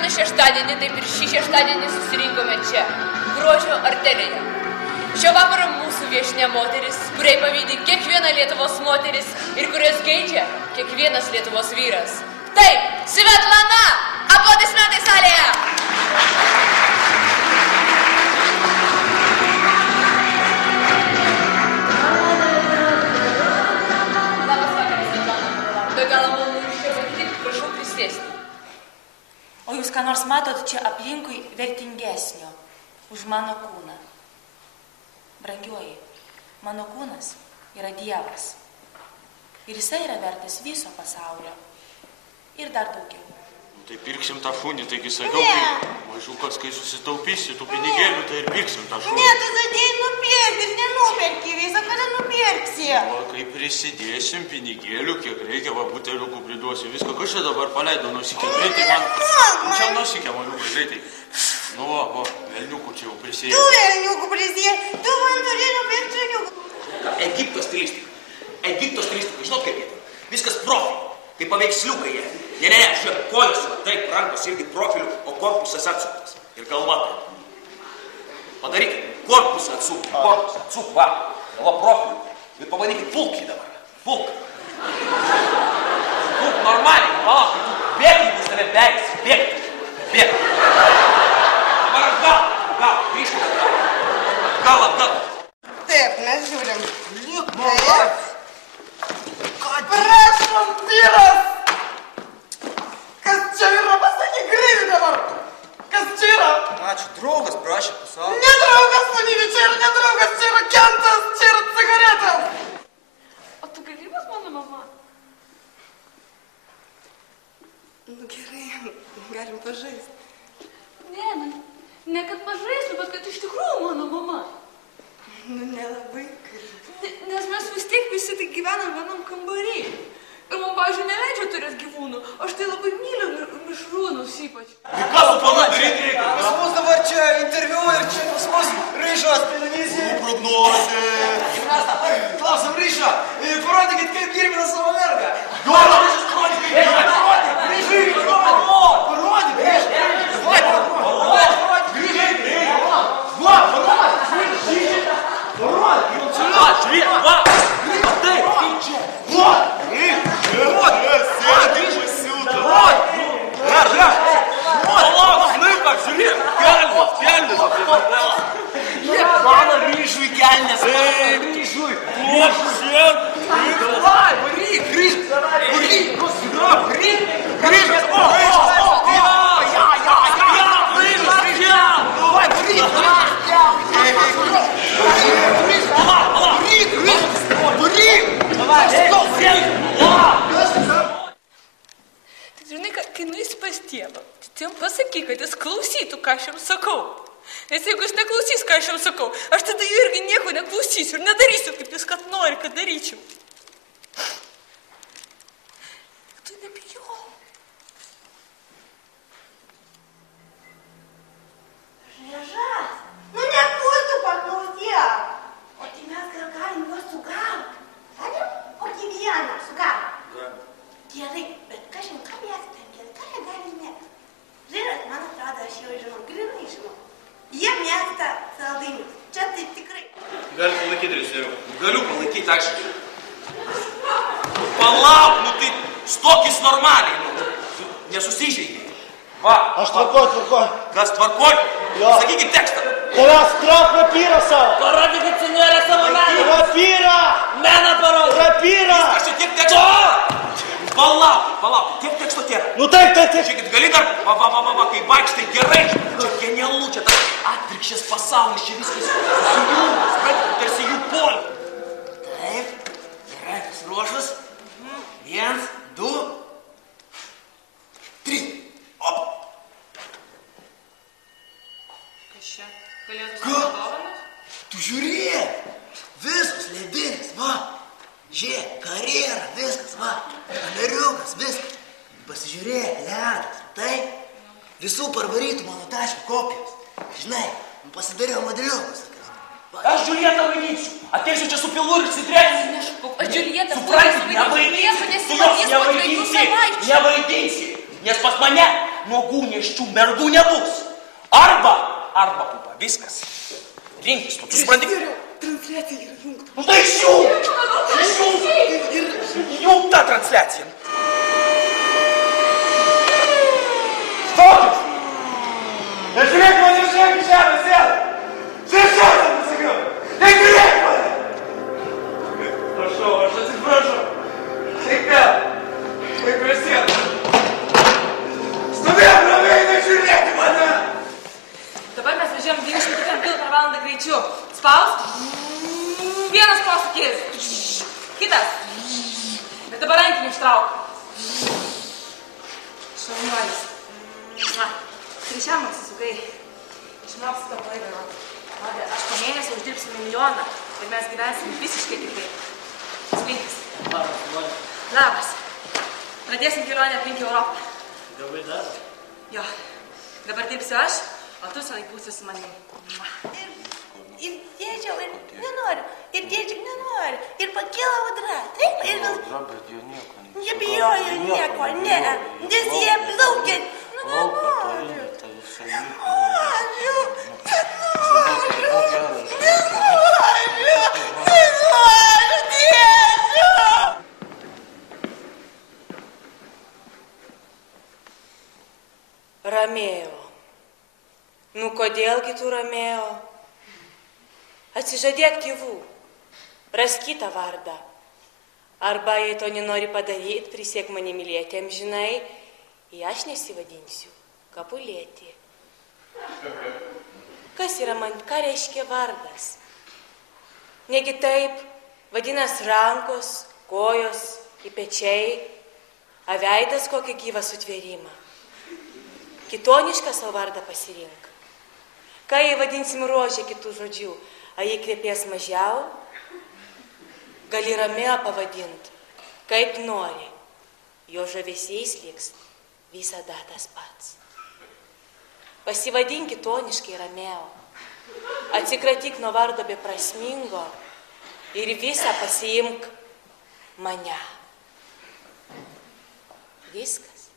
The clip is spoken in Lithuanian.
kiekvieną šeštadienį, taip ir šį šeštadienį susirinkome čia, Grožio arterijoje. Šio vakaro mūsų viešinė moteris, kuriai pavydi kiekviena Lietuvos moteris ir kurios geidžia kiekvienas Lietuvos vyras. Taip, Svetlana! Aplodismentai salėje! Labas vakaras, Svetlana. Be galo malonu iš čia matyti, prašau prisėsti. O jūs ką nors matot čia aplinkui vertingesnio už mano kūną? Brangioji, mano kūnas yra Dievas. Ir jisai yra vertas viso pasaulio. Ir dar daugiau. Tai pirksim tą šunį, taigi sakiau, kai mažiukas, kai susitaupysi tų pinigėlių, tai ir pirksim tą šunį. Ne, tu žadėjai nupirkti ir nenupirki visą, kada nupirksi. O kai prisidėsim pinigėlių, kiek reikia, va buteliukų priduosi, viską, kas čia dabar paleido, nusikė greitai man. Čia nusikė maliukai greitai. Nu, va, velniukų čia jau prisėjai. Tu velniukų prisėjai, tu man turi nupirkti velniukų. Egipto stilistika. Egipto stilistika, žinot kaip yra? Viskas profiliu, kaip paveiksliukai jie. Ne, žiūrėk, kojos, taip, rankos irgi profiliu, o korpusas atsuktas. Ir galva taip. Padarykit, korpusą atsuk, va, galva profiliu. Ir pabandykit pulkį dabar, pulk. Pulk normaliai, palauk, tu bėg, jeigu tave bėgis, bėg. Dabar atgal, grįžkime atgal. Taip, mes žiūrim. Liek, malas. Prašom, vyras! Kas čia yra, pasakyk greitai dabar! Kas čia yra? Ačiū, draugas prašė pasaulio. Ne draugas, manyti, čia yra ne draugas, čia yra kentas, čia yra cigaretas! O tu gali pas mano mama? Nu gerai, galim pažaisti. Ne kad pažaisiu, bet kad iš tikrųjų mano mama. Nu nelabai galiu. Nes mes vis tiek visi tai gyvenam vienam kambarį. Ir man, pavyzdžiui, neleidžia turėti gyvūnų. Aš tai labai myliu mišrūnus ypač. Tai ką su planu daryti reikia? Pas mus dabar čia interviu ir čia pas mus Ryšos televizija. Prognozė. Ir mes dabar klausom Ryšą. Parodykit, kaip girbina savo mergą. Pasakyk, kad jis klausytų, ką aš jums sakau. Nes jeigu jis neklausys, ką aš jums sakau, aš tada irgi nieko neklausysiu ir nedarysiu, kaip jis kad nori, kad daryčiau. Tu nebijau. Žiežas, nu nepūstų paklausyk. O tai mes gal galim juos sugauti. Galim? Kokį vieną sugauti. Gerai, bet kažin, ką mėgstam, ką jie gali mėgti? Žinot, man atrodo, aš jau žinau, grinai žinau. Jie mėgsta saldainius. Čia tai tikrai. Gali palaikyti, režisieriau. Galiu palaikyti, aišku. Palauk, nu tai stokis normaliai, nu. Nesusižeidai. Va. Aš tvarkoj. Kas tvarkoj? Jo. Sakykit tekstą. Tavęs trap rapyrą savo. Parodykit, senjorė, savo meną. Rapyrą. Meną parodykit. Rapyrą. Aš čia tiek teksto. Palauk, tiek teksto tiek. Nu taip. Žiūrėkit, gali dar, va, kai vaikštai gerai, čia genialu, čia tas atvirkščias pasaulis, čia viskas susijungus, bet tarsi jų polių. Taip, gerai, pasiruošus. 1, 2, 3. Op. Kas čia? Galėtų Ką? dovanas? Tu žiūrėk. Visos ledinės, va. Žiūrėk, karjera, viskas, va. Kameriukas, viskas. Pasižiūrėk, ledas, taip. Visų parvarytų mano taškų kopijos. Žinai, pasidariau modeliukus. Aš Džiulietą vaidinsiu. Ateisiu čia su pilu ir sidrėsiu. Neškau, aš Džiulietą Supranti, nevaidinsi. Tu jos nevaidinsi. Nes pas mane nuogų nėščių mergų nebus. Arba pupa, viskas. Rinkis, tu supranti? Transliacija yra jungta. Nu tai išjung tą transliaciją. Stokis! Nežiūrėk man, nežiūrėk į žemę, sėda! Šešėlę, pasakiau! Nežiūrėk mane! Prašau, aš atsiprašau. Eik vėl. Eik prie sieną. Stovėk ramiai, nežiūrėk į mane! Dabar mes važiuojam 200 km per valandą greičiu. Spaus. Vienas posūkis. Kitas. Bet dabar rankinį ištrauk. Šaunuolis. Trečiam atsisukai. Išmoks tą blaidą. Aš po mėnesio uždirbsiu milijoną ir mes gyvensim visiškai kitaip. Slinkis. Labas. Pradėsim kelionę aplink Europą. Gavai dar? Jo. Dabar dirbsiu aš, o tu savaip būsi su manim. Ir dėdžiau, ir nenoriu. Ir dėdžiau nenoriu. Ir pakėla audra. Taip, ir gal... Audra, bet jie nieko nežino. Nebijojo nieko, ne. Nes jie plaukia. Nu, nenoriu. Nenoriu, dėdžiau. Ramėjo. Nu, kodėlgi tu Ramėjo? Atsižadėk tėvų. Rask kitą vardą. Arba, jei to nenori padaryti, prisiek mane mylėti amžinai, ir aš nesivadinsiu Kapulėti. Kas yra man, ką reiškia vardas? Negi taip vadinas rankos, kojos, į pečiai, a veidas kokį gyvą sutvėrimą. Kitonišką savo vardą pasirink. Ką jei vadinsim rožė kitų žodžių, a jei kvepės mažiau, gali Ramėjo pavadint, kaip nori. Jo žavesys liks visada tas pats. Pasivadink kitoniškai Ramėjo. Atsikratyk nuo vardo beprasmingo ir visą pasiimk mane. Viskas.